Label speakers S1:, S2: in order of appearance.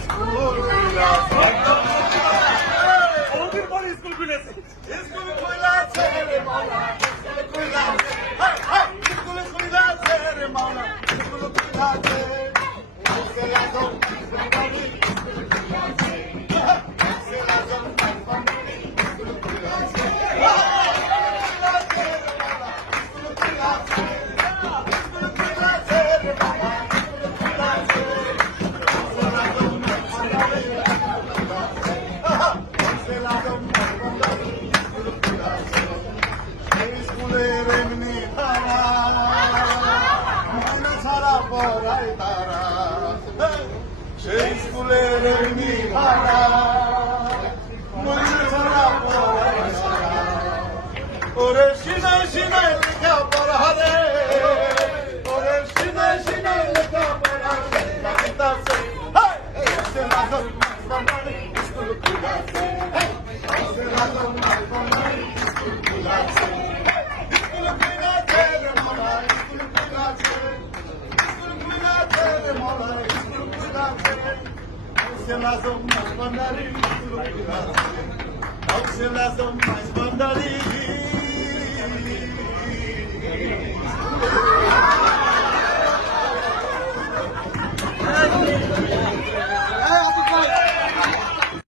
S1: school
S2: বহুদিন পরে school খুলেছে
S1: স্কুল খুলেছে রে মাওলা স্কুল হাই স্কুল খুলেছে রে মাওলা স্কুল খুলেছে সেই স্কুলের এমনি ভাড়া মনে ছাড়া ওরে সিনাই সিনাই লেখা পড়া রে ওরে সিনাই সিনাই লেখা পড়া রে লাগিতাছে হাই সে বাঙালি স্কুল খুলাছে হাই খুলাছে রে মামা স্কুল খুলাছে সে লাগো